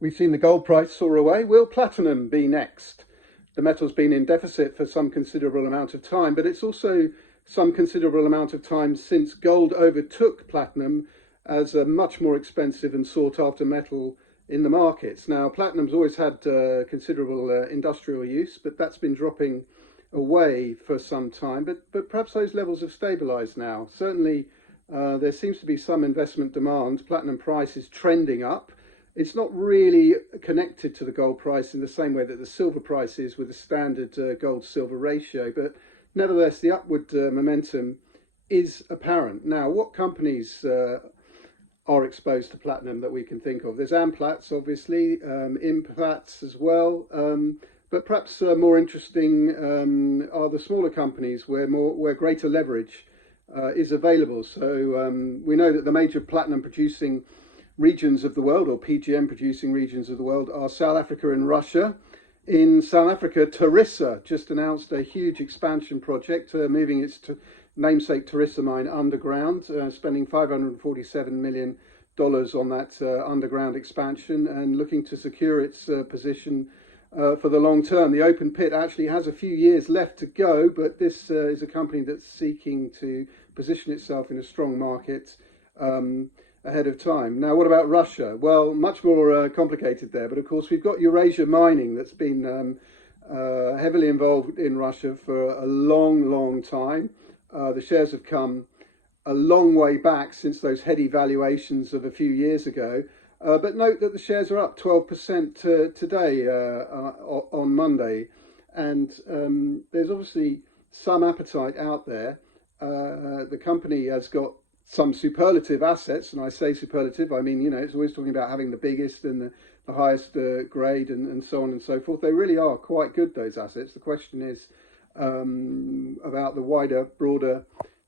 We've seen the gold price soar away. Will platinum be next? The metal's been in deficit for some considerable amount of time, but it's also some considerable amount of time since gold overtook platinum as a much more expensive and sought after metal in the markets. Now, platinum's always had considerable industrial use, but that's been dropping away for some time. But perhaps those levels have stabilized now. Certainly, there seems to be some investment demand. Platinum price is trending up. It's not really connected to the gold price in the same way that the silver price is with a standard gold-silver ratio, but nevertheless, the upward momentum is apparent. Now, what companies are exposed to platinum that we can think of? There's Amplats, obviously, Implats as well, but perhaps more interesting are the smaller companies where greater leverage is available. So we know that the major platinum producing regions of the world, or PGM producing regions of the world, are South Africa and Russia. In South Africa, Tharisa just announced a huge expansion project, moving its namesake Tharisa mine underground, spending $547 million on that underground expansion and looking to secure its position for the long term. The open pit actually has a few years left to go, but this is a company that's seeking to position itself in a strong market ahead of time. Now, what about Russia? Well, much more complicated there, but of course we've got Eurasia Mining that's been heavily involved in Russia for a long time. The shares have come a long way back since those heady valuations of a few years ago, but note that the shares are up 12% today on Monday, and there's obviously some appetite out there. The company has got some superlative assets, and I say superlative, I mean, you know, it's always talking about having the biggest and the highest grade and so on and so forth. They really are quite good, those assets. The question is about the wider, broader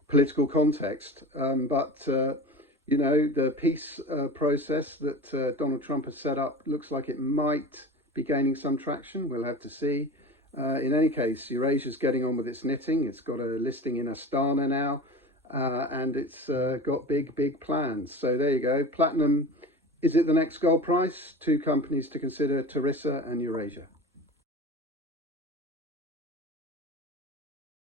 political context. You know, the peace process that Donald Trump has set up looks like it might be gaining some traction. We'll have to see. In any case, Eurasia's getting on with its knitting. It's got a listing in Astana now. And it's got big plans. So there you go. Platinum, is it the next gold price? Two companies to consider, Tharisa and Eurasia.